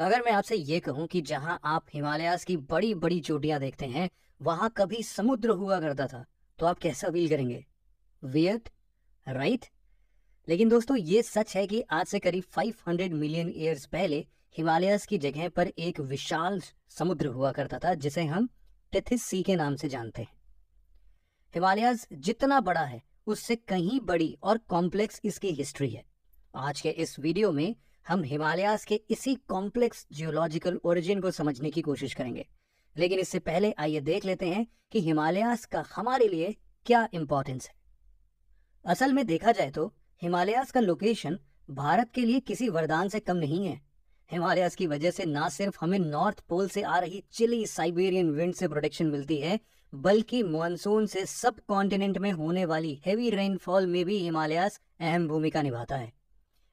अगर मैं आपसे ये कहूं कि जहां आप हिमालयाज की बड़ी बड़ी चोटियां देखते हैं वहां कभी समुद्र हुआ करता था, तो आप कैसा फील करेंगे? Weird, right? लेकिन दोस्तों, ये सच है कि आज से करीब 500 मिलियन ईयर्स पहले हिमालयाज की जगह पर एक विशाल समुद्र हुआ करता था जिसे हम टेथिस सी के नाम से जानते हैं। हिमालयाज जितना बड़ा है उससे कहीं बड़ी और कॉम्प्लेक्स इसकी हिस्ट्री है। आज के इस वीडियो में हम हिमालयाज के इसी कॉम्प्लेक्स जियोलॉजिकल ओरिजिन को समझने की कोशिश करेंगे। लेकिन इससे पहले आइए देख लेते हैं कि हिमालयाज का हमारे लिए क्या इंपॉर्टेंस है। असल में देखा जाए तो हिमालयाज का लोकेशन भारत के लिए किसी वरदान से कम नहीं है। हिमालयाज की वजह से ना सिर्फ हमें नॉर्थ पोल से आ रही चिली साइबेरियन विंड से प्रोटेक्शन मिलती है, बल्कि मॉनसून से सब कॉन्टिनेंट में होने वाली हैवी रेनफॉल में भी हिमालयाज अहम भूमिका निभाता है।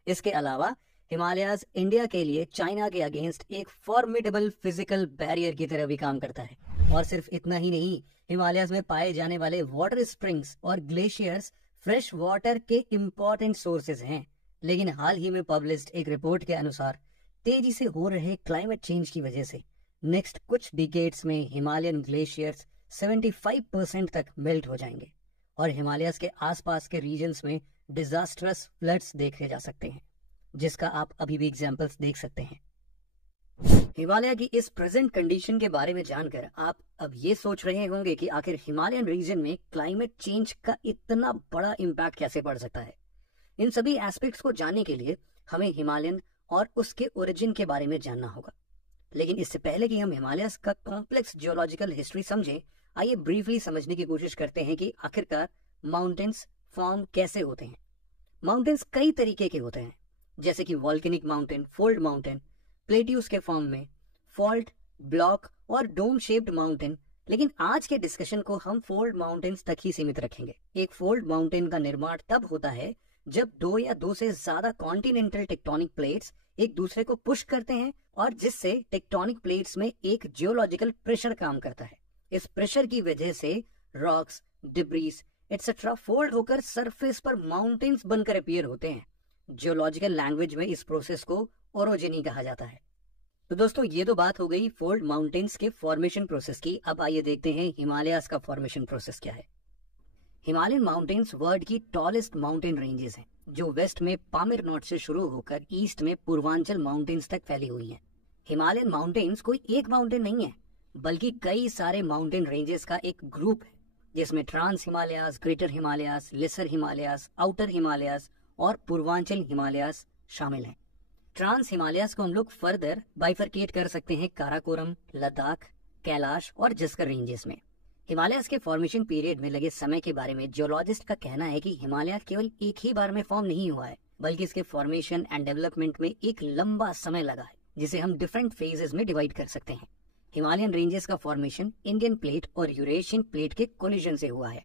इसके अलावा हिमालयाज इंडिया के लिए चाइना के अगेंस्ट एक फॉर्मिडेबल फिजिकल बैरियर की तरह भी काम करता है। और सिर्फ इतना ही नहीं, हिमालयाज में पाए जाने वाले वाटर स्प्रिंग्स और ग्लेशियर्स फ्रेश वाटर के इम्पोर्टेंट सोर्सेज हैं। लेकिन हाल ही में पब्लिश्ड एक रिपोर्ट के अनुसार तेजी से हो रहे क्लाइमेट चेंज की वजह से नेक्स्ट कुछ डिकेड्स में हिमालयन ग्लेशियर्स 75% तक मेल्ट हो जाएंगे और हिमालयाज के आसपास के रीजन्स में डिजास्टरस फ्लड्स देखे जा सकते हैं, जिसका आप अभी भी एग्जांपल्स देख सकते हैं। हिमालय की इस प्रेजेंट कंडीशन के बारे में जानकर आप अब ये सोच रहे होंगे कि आखिर हिमालयन रीजन में क्लाइमेट चेंज का इतना बड़ा इम्पैक्ट कैसे पड़ सकता है। इन सभी एस्पेक्ट्स को जानने के लिए हमें हिमालयन और उसके ओरिजिन के बारे में जानना होगा। लेकिन इससे पहले कि हम हिमालय का कॉम्प्लेक्स जियोलॉजिकल हिस्ट्री समझें, आइए ब्रीफली समझने की कोशिश करते हैं कि आखिरकार माउंटेन्स फॉर्म कैसे होते हैं। माउंटेन्स कई तरीके के होते हैं, जैसे कि volcanic mountain, fold mountain, plateaus के फॉर्म में, फॉल्ट, ब्लॉक और डोम शेप्ड माउंटेन। लेकिन आज के डिस्कशन को हम फोल्ड माउंटेन्स तक ही सीमित रखेंगे। एक फोल्ड माउंटेन का निर्माण तब होता है जब दो या दो से ज्यादा कॉन्टिनेंटल टेक्टोनिक प्लेट्स एक दूसरे को पुश करते हैं और जिससे टेक्टोनिक प्लेट्स में एक जियोलॉजिकल प्रेशर काम करता है। इस प्रेशर की वजह से रॉक्स, डिब्रीज एटसेट्रा फोल्ड होकर सरफेस पर माउंटेन्स बनकर अपीयर होते हैं। जियोलॉजिकल लैंग्वेज में इस प्रोसेस को ओरोजेनी कहा जाता है। तो दोस्तों, ये तो बात हो गई फोल्ड माउंटेन्स के फॉर्मेशन प्रोसेस की। अब आइए देखते हैं हिमालयाज का फॉर्मेशन प्रोसेस क्या है। हिमालयन माउंटेन्स वर्ल्ड की टॉलेस्ट माउंटेन रेंजेस हैं, जो वेस्ट में पामिर नॉट से शुरू होकर ईस्ट में पूर्वांचल माउंटेन्स तक फैली हुई हैं। हिमालयन माउंटेन्स कोई एक माउंटेन नहीं है, बल्कि कई सारे माउंटेन रेंजेस का एक ग्रुप है, जिसमें trans Himalayas, greater Himalayas, lesser Himalayas, outer Himalayas और पूर्वांचल हिमालयाज शामिल हैं। ट्रांस हिमालयाज को हम लोग फर्दर बाइफरकेट कर सकते हैं काराकोरम, लद्दाख, कैलाश और जस्कर रेंजेस में। हिमालयाज के फॉर्मेशन पीरियड में लगे समय के बारे में जियोलॉजिस्ट का कहना है कि हिमालय केवल एक ही बार में फॉर्म नहीं हुआ है, बल्कि इसके फॉर्मेशन एंड डेवलपमेंट में एक लंबा समय लगा है, जिसे हम डिफरेंट फेजेस में डिवाइड कर सकते हैं। हिमालयन रेंजेस का फॉर्मेशन इंडियन प्लेट और यूरेशियन प्लेट के कोलिजन से हुआ है।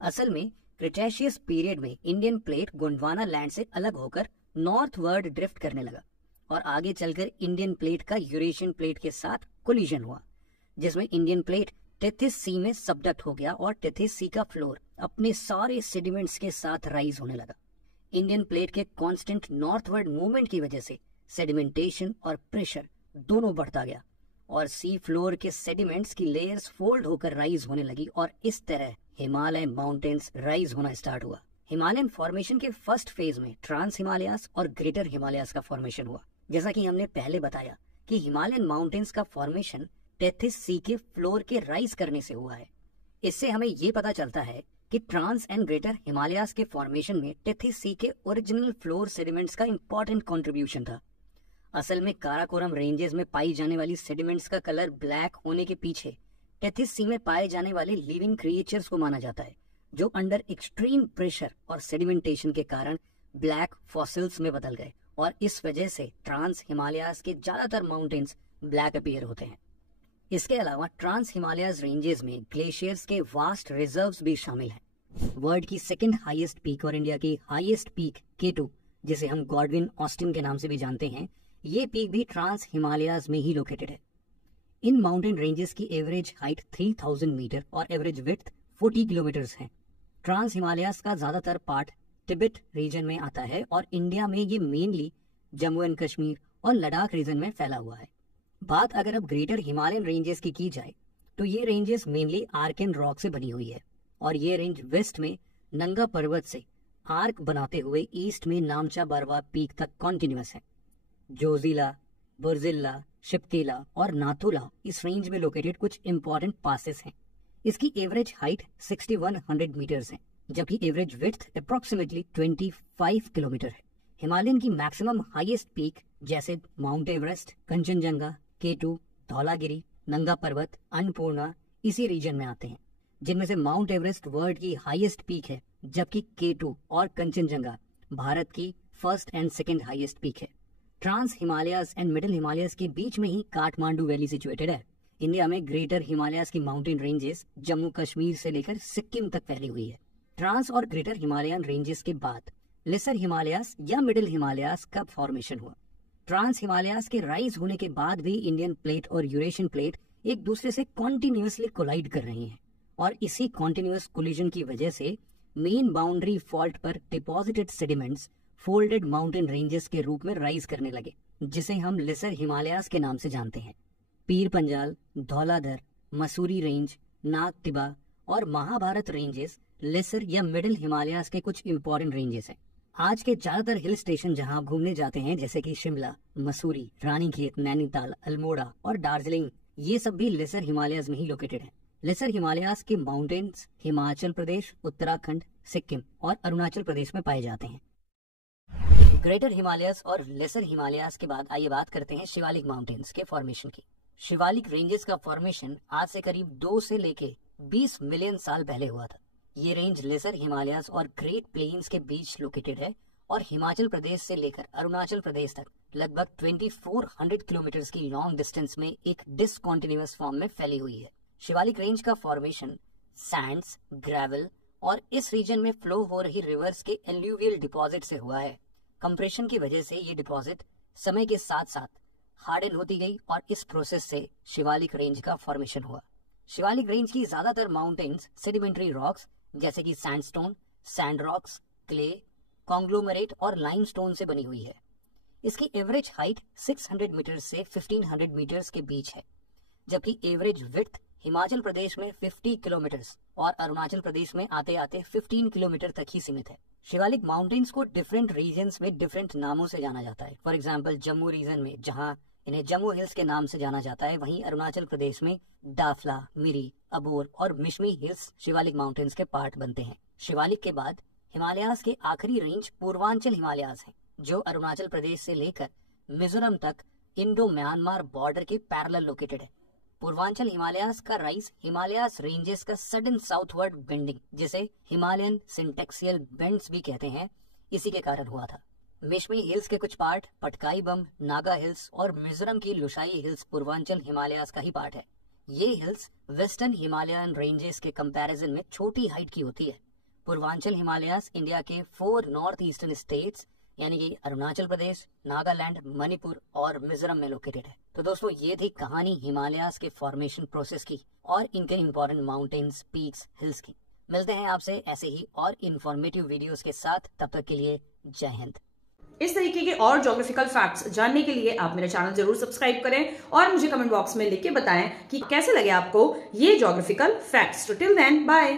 असल में क्रिटेशियस पीरियड में इंडियन प्लेट गोंडवाना लैंड से अलग होकर नॉर्थवर्ड ड्रिफ्ट करने लगा और आगे चलकर इंडियन प्लेट का यूरेशियन प्लेट के साथ कोलिजन हुआ, जिसमें इंडियन प्लेट टेथिस सी में सबडक्ट हो गया और टेथिस सी का फ्लोर अपने सारे सेडिमेंट्स के साथ राइज होने लगा। इंडियन प्लेट के कांस्टेंट नॉर्थवर्ड मूवमेंट की वजह से सेडिमेंटेशन और प्रेशर दोनों बढ़ता गया और सी फ्लोर के सेडिमेंट्स की लेयर्स फोल्ड होकर राइज होने लगी और इस तरह हिमालय माउंटेन्स राइज होना स्टार्ट हुआ। हिमालयन फॉर्मेशन के फर्स्ट फेज में ट्रांस हिमालयाज और ग्रेटर हिमालयाज का फॉर्मेशन हुआ। जैसा कि हमने पहले बताया कि हिमालयन माउंटेन्स का फॉर्मेशन टेथिस सी के फ्लोर के राइज करने से हुआ है। इससे हमें ये पता चलता है कि ट्रांस एंड ग्रेटर हिमालयाज के फॉर्मेशन में टेथिस सी के ओरिजिनल फ्लोर सेडिमेंट्स का इंपॉर्टेंट कंट्रीब्यूशन था। असल में काराकोरम रेंजेस में पाई जाने वाली सेडिमेंट्स का कलर ब्लैक होने के पीछे टेथिस सी में पाए जाने वाले लिविंग क्रिएचर्स को माना जाता है, जो अंडर एक्सट्रीम प्रेशर और सेडिमेंटेशन के कारण ब्लैक फॉसिल्स में बदल गए और इस वजह से ट्रांस हिमालयाज के ज्यादातर माउंटेन्स ब्लैक अपीयर होते हैं। इसके अलावा ट्रांस हिमालयाज रेंजेस में ग्लेशियर्स के वास्ट रिजर्व्स भी शामिल हैं। वर्ल्ड की सेकंड हाईएस्ट पीक और इंडिया की हाईएस्ट पीक K2, जिसे हम गॉडविन ऑस्टिन के नाम से भी जानते हैं, ये पीक भी ट्रांस हिमालयाज में ही लोकेटेड है। इन माउंटेन रेंजेस की एवरेज हाइट 3000 मीटर और एवरेज विड्थ 40 किलोमीटर है। ट्रांस हिमालयाज का ज्यादातर पार्ट तिब्बत रीजन में आता है और इंडिया में ये मेनली जम्मू एंड कश्मीर और लद्दाख रीजन में फैला हुआ है। बात अगर अब ग्रेटर हिमालयन रेंजेस की जाए तो ये ranges mainly arc and rock से बनी हुई है और ये रेंज वेस्ट में नंगा पर्वत से आर्क बनाते हुए ईस्ट में नामचा बरवा पीक तक कॉन्टिन्यूअस है। जोजिला, बुर्जिल्ला, शिप्केला और नाथुला इस रेंज में लोकेटेड कुछ इंपॉर्टेंट पासेस हैं। इसकी एवरेज हाइट 6100 मीटर्स है, जबकि एवरेज विड्थ अप्रोक्सीमेटली 25 किलोमीटर है। हिमालयन की मैक्सिमम हाईएस्ट पीक जैसे mount Everest, Kanchenjunga, K2, Dhaulagiri, नंगा पर्वत, अन्नपूर्णा इसी रीजन में आते हैं, जिनमें से माउंट एवरेस्ट वर्ल्ड की हाईएस्ट पीक है, जबकि K2 और कंचनजंगा भारत की first and second highest peak है। Trans Himalayas and middle Himalayas के बीच में ही काठमांडू वैली सिचुएटेड है। इंडिया में ग्रेटर हिमालयाज की माउंटेन रेंजेस जम्मू कश्मीर से लेकर सिक्किम तक फैली हुई है। ट्रांस और ग्रेटर हिमालयन रेंजेस के बाद लेसर हिमालयाज या मिडिल हिमालयाज का फॉर्मेशन हुआ। ट्रांस हिमालयाज के राइज होने के बाद भी इंडियन प्लेट और यूरेशियन प्लेट एक दूसरे से कॉन्टिन्यूअसली कोलाइड कर रही हैं और इसी कॉन्टिन्यूअस कोलिजन की वजह से मेन बाउंड्री फॉल्ट पर deposited sediments folded mountain ranges के रूप में राइज करने लगे, जिसे हम लेसर हिमालयाज के नाम से जानते हैं। पीर पंजाल, धौलाधर, मसूरी रेंज, नाग टिबा और महाभारत रेंजेस लेसर या मिडिल हिमालयाज के कुछ इंपॉर्टेंट रेंजेस हैं। आज के ज्यादातर हिल स्टेशन जहां आप घूमने जाते हैं जैसे कि शिमला, मसूरी, रानीखेत, नैनीताल, अल्मोड़ा और दार्जिलिंग, ये सब भी लेसर हिमालयाज में ही लोकेटेड हैं। लेसर हिमालयाज के माउंटेन्स हिमाचल प्रदेश, उत्तराखंड, सिक्किम और अरुणाचल प्रदेश में पाए जाते हैं। ग्रेटर हिमालयाज और लेसर हिमालयाज के बाद आइए बात करते हैं शिवालिक माउंटेन्स के फॉर्मेशन की। शिवालिक रेंजेस का फॉर्मेशन आज से करीब 2 से लेके 20 मिलियन साल पहले हुआ था। ये रेंज लेसर हिमालयाज और ग्रेट प्लेन्स के बीच लोकेटेड है और हिमाचल प्रदेश से लेकर अरुणाचल प्रदेश तक लगभग 2400 किलोमीटर की लॉन्ग डिस्टेंस में एक डिसकॉन्टिन्यूअस फॉर्म में फैली हुई है। शिवालिक रेंज का फॉर्मेशन सैंड्स, ग्रेवल और इस रीजन में फ्लो हो रही रिवर्स के एल्यूवियल डिपॉजिट से हुआ है। कंप्रेशन की वजह से ये डिपॉजिट समय के साथ साथ हार्डन होती गई और इस प्रोसेस से शिवालिक रेंज का फॉर्मेशन हुआ। शिवालिक रेंज की ज्यादातर माउंटेन्स सेडिमेंट्री रॉक्स जैसे कि sandstone, sand rocks, clay, conglomerate और लाइमस्टोन से बनी हुई है। इसकी एवरेज हाइट 600 मीटर से 1500 मीटर्स के बीच है, जबकि एवरेज विड्थ हिमाचल प्रदेश में 50 किलोमीटर और अरुणाचल प्रदेश में आते आते 15 किलोमीटर तक ही सीमित है। शिवालिक माउंटेन्स को डिफरेंट रीजन्स में डिफरेंट नामों से जाना जाता है। फॉर एग्जाम्पल जम्मू रीजन में जहां इन्हें जम्मू हिल्स के नाम से जाना जाता है, वहीं अरुणाचल प्रदेश में डाफला, मिरी, अबोर और मिशमी हिल्स शिवालिक माउंटेन्स के पार्ट बनते हैं। शिवालिक के बाद हिमालयाज के आखिरी रेंज पूर्वांचल हिमालयाज हैं, जो अरुणाचल प्रदेश से लेकर मिजोरम तक इंडो म्यांमार बॉर्डर के पैरेलल लोकेटेड है। पूर्वांचल हिमालयाज का राइज हिमालयाज रेंजेस का सडन साउथवर्ड बेंडिंग, जिसे हिमालयन सिंटेक्सियल बेंड्स भी कहते हैं, इसी के कारण हुआ था। मिशमी हिल्स के कुछ पार्ट पटकाई बम, नागा हिल्स और मिजोरम की लुशाई हिल्स पूर्वांचल हिमालयाज का ही पार्ट है। ये हिल्स वेस्टर्न हिमालयन रेंजेस के कंपैरिजन में छोटी हाइट की होती है। पूर्वांचल हिमालयाज इंडिया के 4 नॉर्थ ईस्टर्न स्टेट्स यानी कि अरुणाचल प्रदेश, नागालैंड, मणिपुर और मिजोरम में लोकेटेड है। तो दोस्तों, ये थी कहानी हिमालयाज के फॉर्मेशन प्रोसेस की और इनके इंपॉर्टेंट माउंटेन्स, पीक्स, हिल्स की। मिलते हैं आपसे ऐसे ही और इंफॉर्मेटिव वीडियोस के साथ, तब तक के लिए जय हिंद। इस तरीके के और ज्योग्राफिकल फैक्ट्स जानने के लिए आप मेरा चैनल जरूर सब्सक्राइब करें और मुझे कमेंट बॉक्स में लिख के बताएं कि कैसे लगे आपको ये geographical facts. Till then, bye.